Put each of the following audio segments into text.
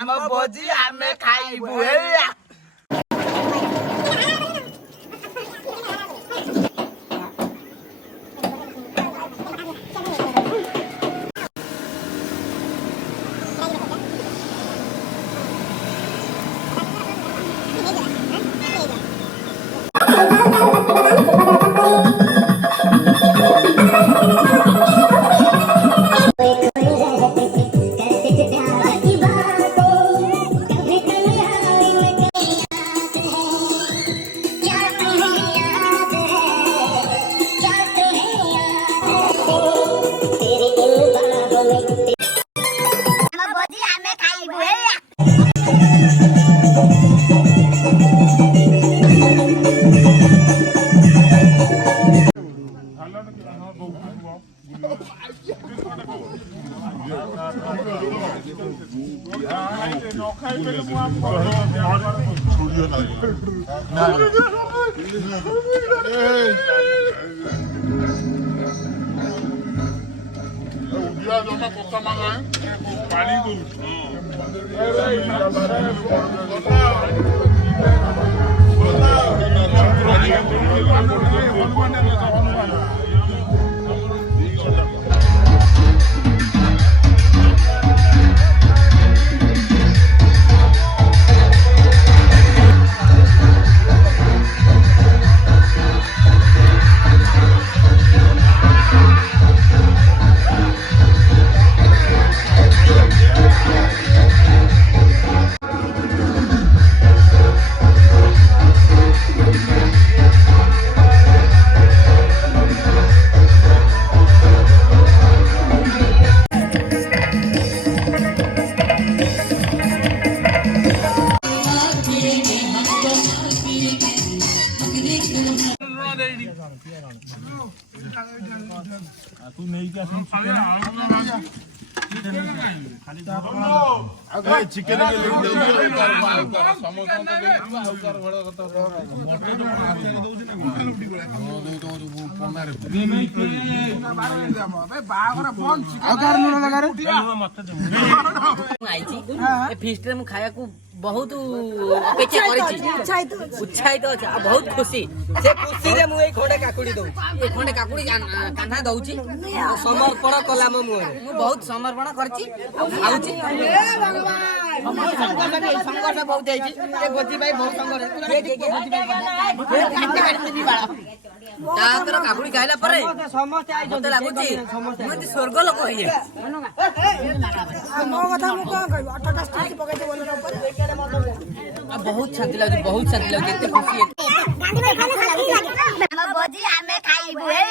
ଆମ ଭୋଜି ଆମେ ଖାଇବୁ। चिकेन खाया बहुत अपेक्षा उत्साहित अच्छे बहुत खुशी से खुशी रे मुझे खंडे काकुड़ी दउची ए खंडे काकुड़ी कान्हा दउची समर्पण कला मो मुहे मु बहुत समर्पण करची आउची संघर्ष बहुत आइची ए गोजी भाई बहुत संघर्ष तापर काकुड़ी खाइला परे समस्त आई मते लागुची मते स्वर्ग लोक होइए मो कथा मु कोन कहबो 18टा स्टिच पकाइते बोले ऊपर बहुत शांति लागे एते खुशी हम भोजी हमें खाइबू हे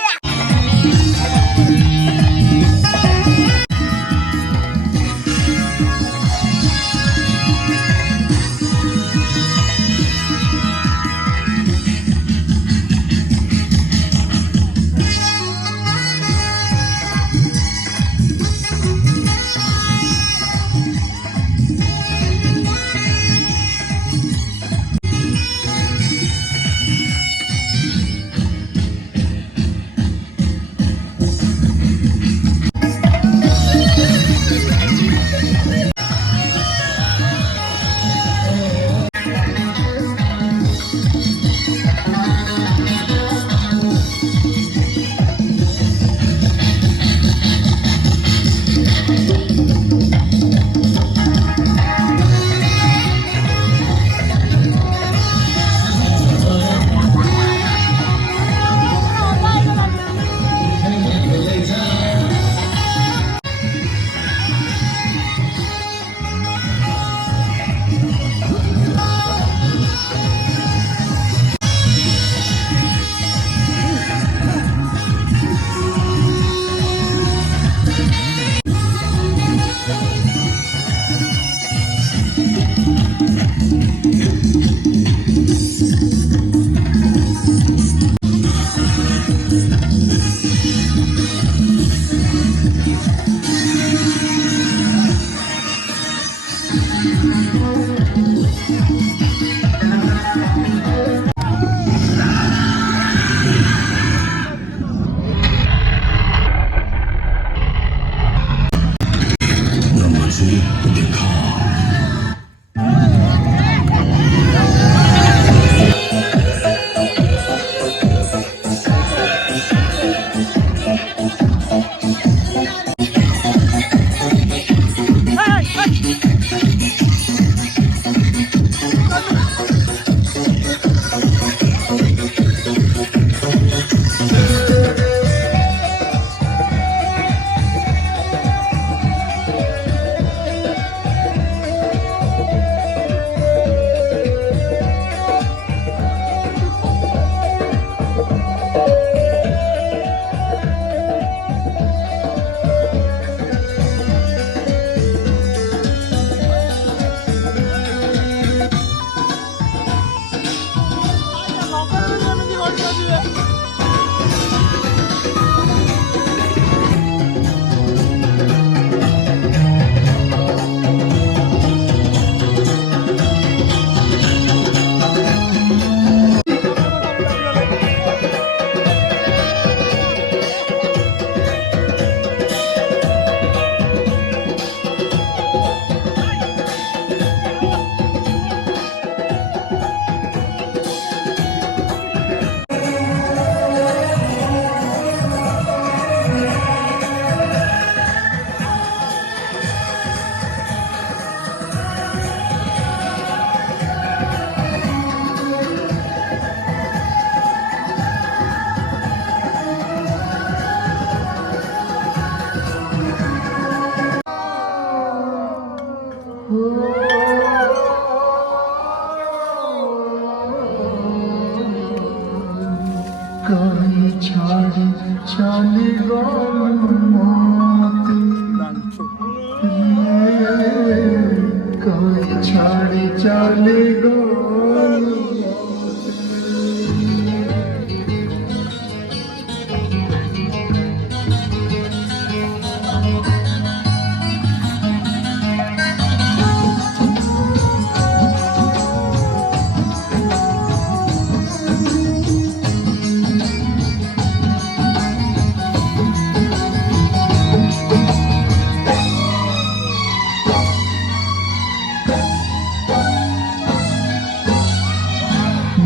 कहीं छाड़ी चली गई कहीं छाड़ी चली गई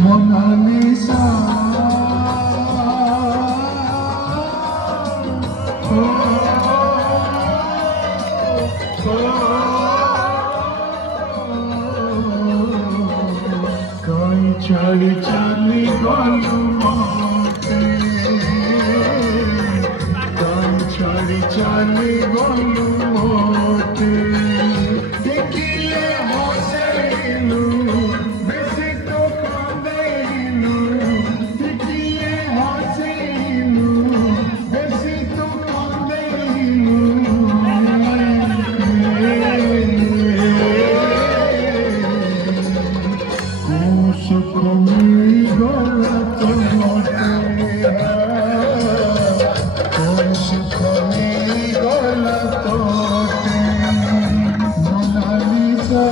मोनालिसा कहीं छाड़ी चली गलू मोते कहीं छाड़ी चली गलू मोते देखिए हसेलू बेसी तो कांदेलू देखिए हसेलू बेसी तो कांदेलू सुख मिली गला तोते सुख मिली गला तोते मोनालिसा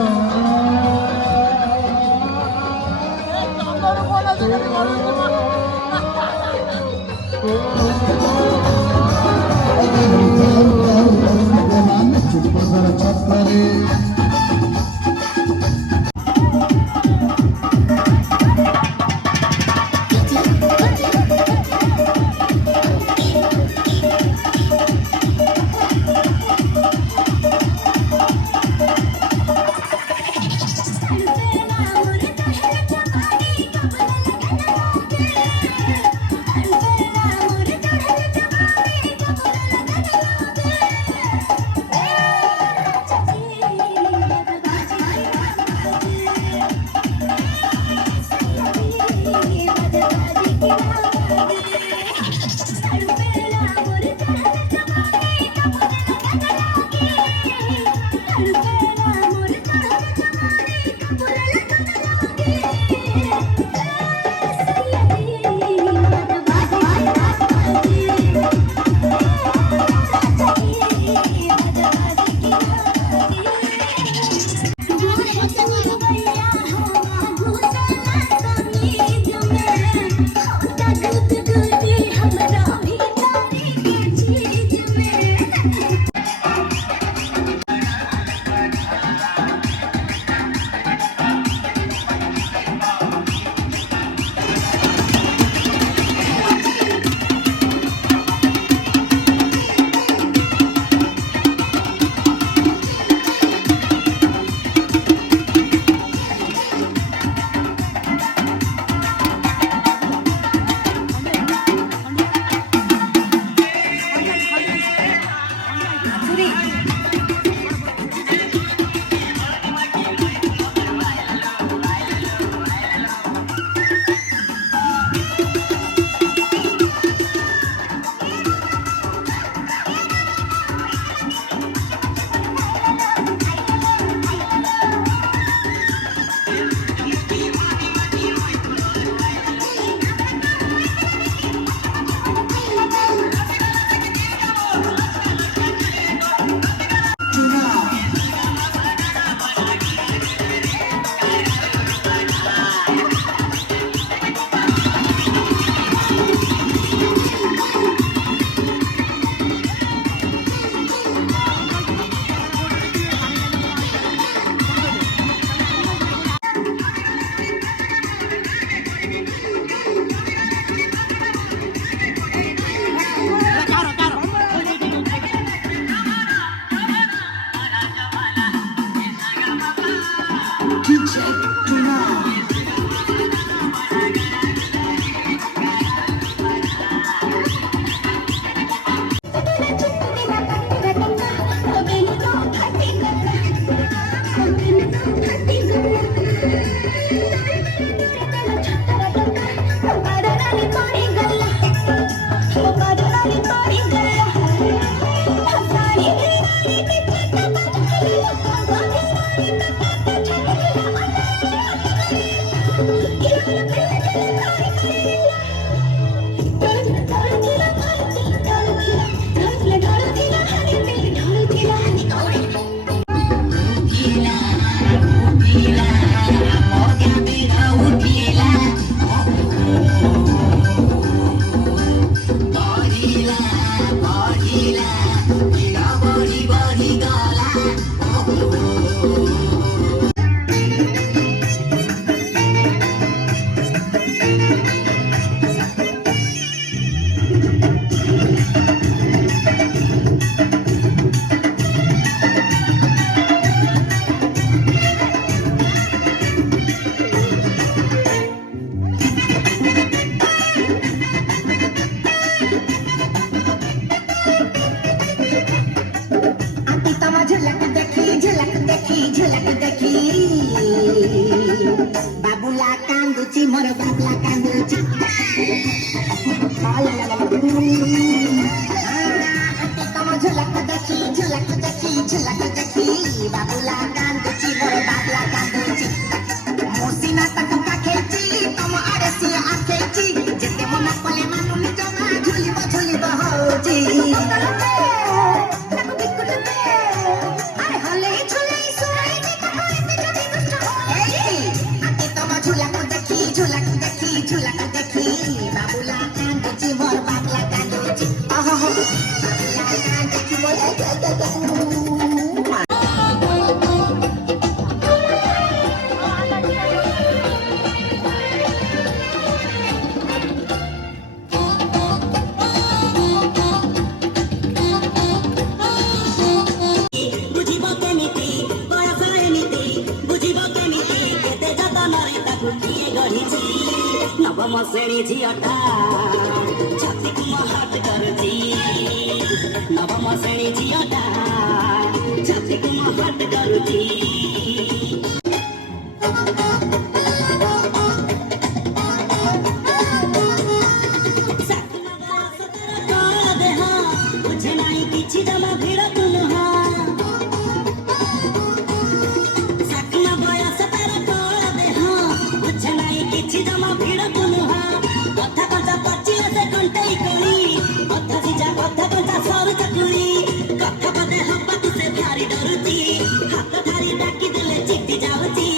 बाबूला कांदुची मोर बाबला कांदुची झुलक देखी बाबूला कांदुची मोर बाबला कांदुची मोसिना तक पाखेची तम आड़सी आखेची जेते मना पले मानुन जमा झुलिब होची झुलक देखी बाबूला कांदुची मोर बाबला कांदुची बाबूला कांदुची मोर नवम श्रेणी झियटा छाती कुमार करती नवम श्रेणी झियटा छाती कुमार करती बुझे नहीं किछि जमा भिड़ तुलहा साकमा बयस तार कळ देह बुझे नहीं किछि जमा भिड़ तुलहा कथा कथा पचिल से घंटाई कणी कथा सिजा कथा कथा सर चकुरी कथा पदे हपतु से भारी डरुती हाथ धारी डाकी देले चिट्टी जावती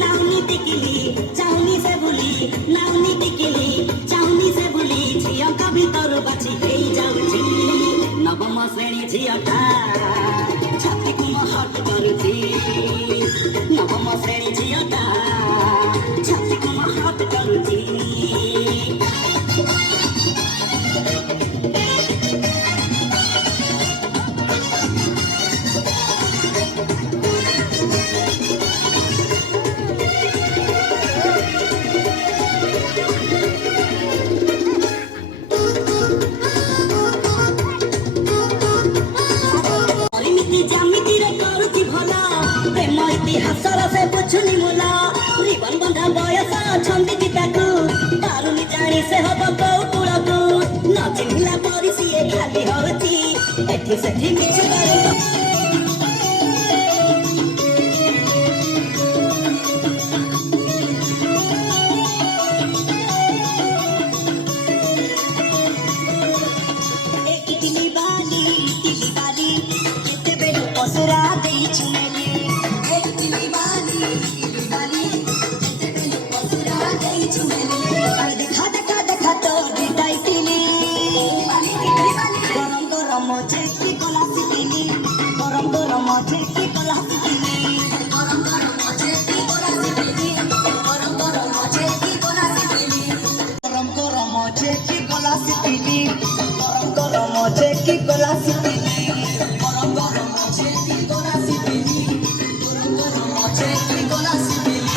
नाउनी टिकिली चाउनी से भूली नाउनी टिकिली चाउनी से भूली झिया का भीतर बाछी हेई जाउची नवम श्रेणी झियटा छाती कुमार करती नवम श्रेणी झियटा छाती कुमार करती इतिहासर से बुझुनी मुला रिबन बंधा बयस छंदी गीताकू पारुनी जानी से हब कौतुलकू न चिन्हिला परी सिए खाली हरती एठी सेठी मिछु करे तिली बाली केते बेलु पसरा देई छुनेली देखा तो डिटाई तिली गरम गरम चेकी कला सिकिनी गरम गरम चेकी कला सिकिनी गरम गरम चेकी कला सिकिनी गरम गरम चेकी कला सिकिनी गरम गरम चेकी कला सिकिनी गरम गरम चेकी कला सिकिनी गरम गरम चेकी कला सिकिनी गरम गरम चेकी कला सिकिनी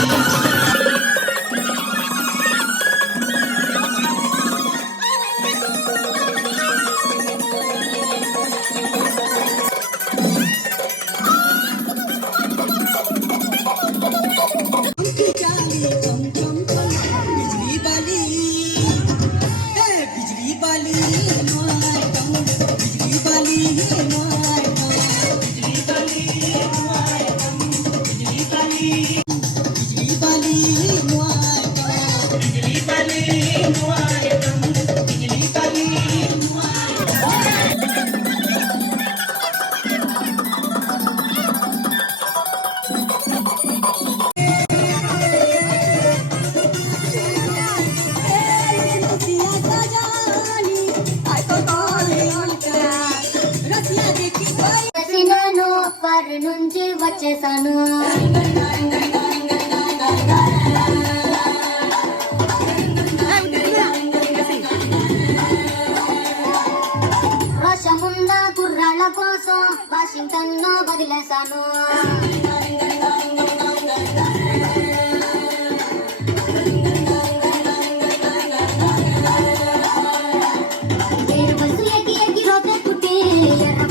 నుంచి వచ్చేసాను వర్షమున్న కుర్రాళ్ళ కోసం వాషింగ్టన్ లో వదిలేశాను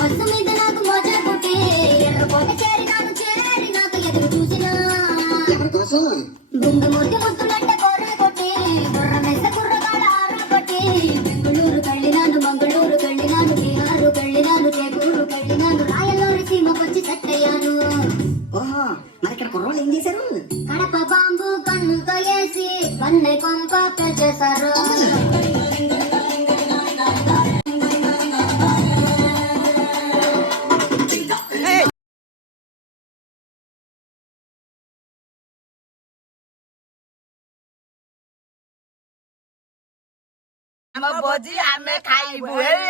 బస్సు మీద నాకు మజా పుట్టి ఎర్రకోట చేరి నాకు ఎదురు చూసినా గుండెమూర్తి ముద్దులంటే కోరగొట్టి బుర్ర మెస కుర్రగాడ ఆరగొట్టి బెంగుళూరు కళ్ళినాను మంగళూరు కళ్ళినాను బీహారు కళ్ళినాను జయపూరు కళ్ళినాను రాయలూరు సీమకొచ్చి సెట్టయ్యాను. ఓహో మరి ఇక్కడ కుర్రోళ్ళు ఏం చేశారు? కడప బాంబు కన్నుతో వేసి పన్నె కొంప పెంచేశారు. ଆମ ଭୋଜି ଆମେ ଖାଇବୁ ଏଇ